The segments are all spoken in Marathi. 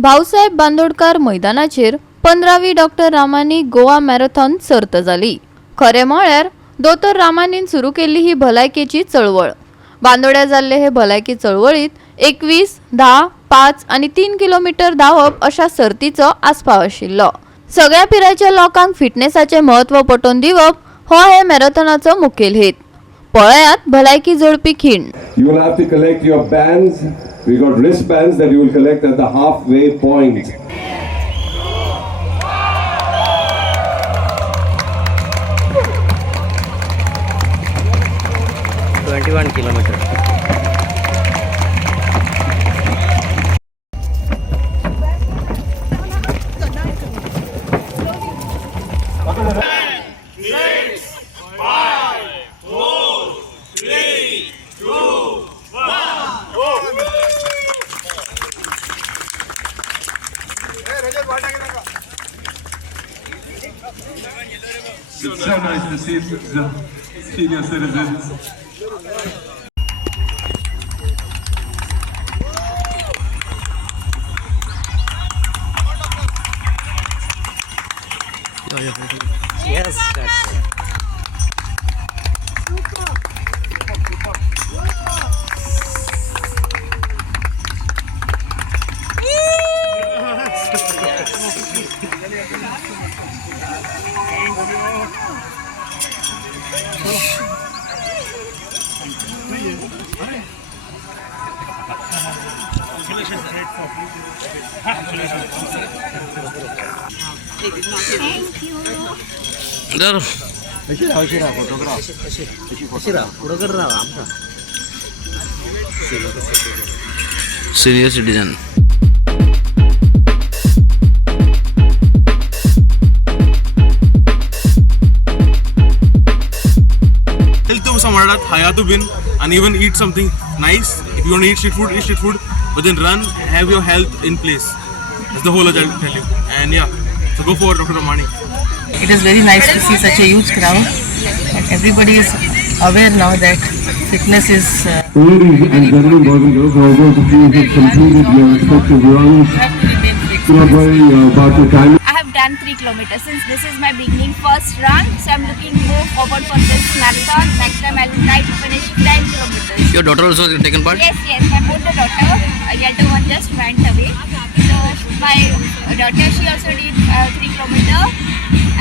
भाऊसाहेब बांदोडकर मैदानाचेर 15वी डॉक्टर रामानी गोवा मॅरेथॉन सर्त जाली। खरे म्हळ्यार दोतोर रामानीन सुरू केल्ली ही भलायकेची चळवळ। बांदोड्या जाल्ले हे भलायकी चळवळीत 21, 10, 5 आणि 3 किलोमीटर धावप अशा सर्तीचो आस्पाव आशिल्लो। सगळ्या पिरायेच्या लोकांक फिटनेसाचे महत्व पटोवन दिवप हो हे मॅरेथॉनाचो मुखेल हेत। पळयात भलायकी जोडपी खिंड। You will have to collect your bands. We got wristbands that you will collect at the halfway point. $21 kilometers. It's so nice to see the senior citizens. Yes, that's it. Senior citizen. Health समाजात hayatu bin and even eat something nice. If you want to eat street food, but then run, have your health in place. That's the whole I'll tell you. And yeah, so go for Dr. Ramani. It is very nice to see such a huge crowd, and everybody is aware now that fitness is. Ladies and gentlemen, boys and girls, I hope you have completed your respective runs. You are very about your time. I have done 3 kilometers since this is my beginning first run, so I'm looking more forward for this marathon. Next time I will try to finish 10 kilometers. Your daughter also taken part? Yes, my older daughter, elder one just went away. So my daughter, she also did 3 kilometers,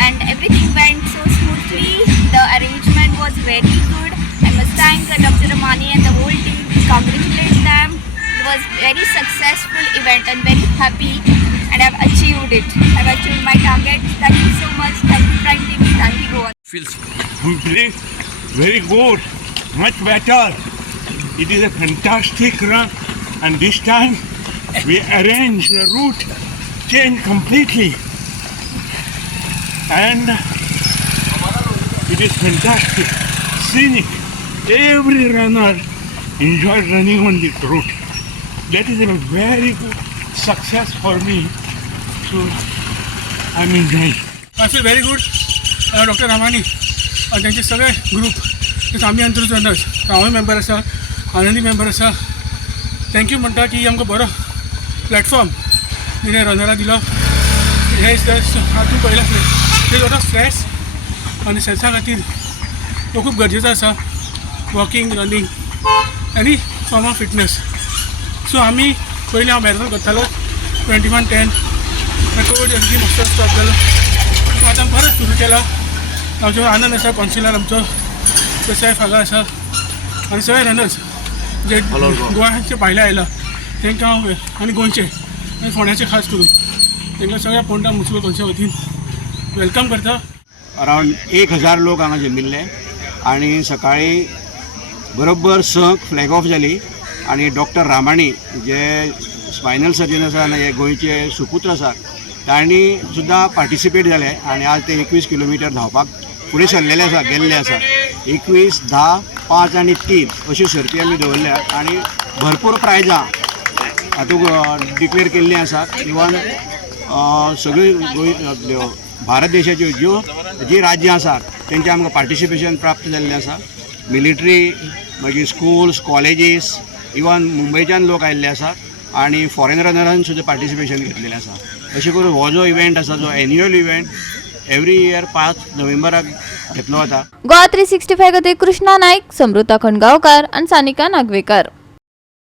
and everything went so smoothly. The arrangement was very good. I must thank Dr. Ramani and the whole team. Congratulate them. It was very successful event and very happy. And I've achieved it. I've achieved my target. Thank you so much. Thank you, Prime TV. Thank you, Goa. Feels Very good, much better. It is a fantastic run, and this time we arranged the route, changed completely, and it is fantastic, scenic. Every runner enjoyed running on this route. That is a very good success for me. So I'm enjoying. I feel very good. Dr. Ramani and त्यांचे सगळे ग्रुप ते आमी अंतरूच रनर्स हांवूय मेंबर आसा आनंदी मेंबर आसा थँक्यू म्हणटा की आमकां बरो प्लॅटफॉर्म तिणें रनराक दिलो हे हातून पयला ते लॉट ऑफ स्ट्रेस आनी स्ट्रेसा खातीर तो खूब गरजेचो आसा walking running any form of fitness so आमी पयलीं हांव मॅरेथॉन करतालो 21:10 कोवीड मातसो स्टॉप जालो आतां आमी परत सुरू केला आमचो आनंद आसा कॉन्सिलर आमचो तसाय फागा आसा आनी सगळे रनर्स जे गोंयाचे भायले आयला तांकां हांव आनी गोंयचे आनी फोंड्याचे खास करून तांकां सगळ्या पोंडा मुन्सिपल कॉन्सिलच्या वतीन वेलकम करता। अरावंड 1000 लोक हांगा जमिल्ले आनी सकाळी बरोबर संक फ्लॅग ऑफ जाली आनी डॉक्टर रामाणी जे स्पायनल सर्जन आसा आनी हे गोंयचे सुपुत्र आसा तांणी सुद्दां पार्टिसिपेट जाले आनी आज ते 21 किलोमिटर धांवपाक फुडें सरलेले आसा गेल्ले आसा 21, 10, 5 आनी 3 अश्यो सर्ती आमी दवरल्या आनी भरपूर प्रायजां हातूंत डिक्लेअर केल्लीं आसात। इवन सगळी गोंय भारत देशाच्यो जी राज्यां आसात तेंचे आमकां पार्टिसिपेशन प्राप्त जाल्लें आसा। मिलिटरी मागीर स्कूल्स कॉलेजीस इवन मुंबयच्यान लोक आयिल्ले आसात आणि फॉरेन रनरान सुद्दां पार्टिसिपेशन घेतलेलें आसा. अशें करून हो जो इव्हेंट आसा जो एन्युअल इव्हेंट एवरी इयर 5 नोव्हेंबराक घेतलो वता. गोवा 365 खातीर कृष्णा नायक, समृता खणगांवकार आनी सानिका नागवेकर.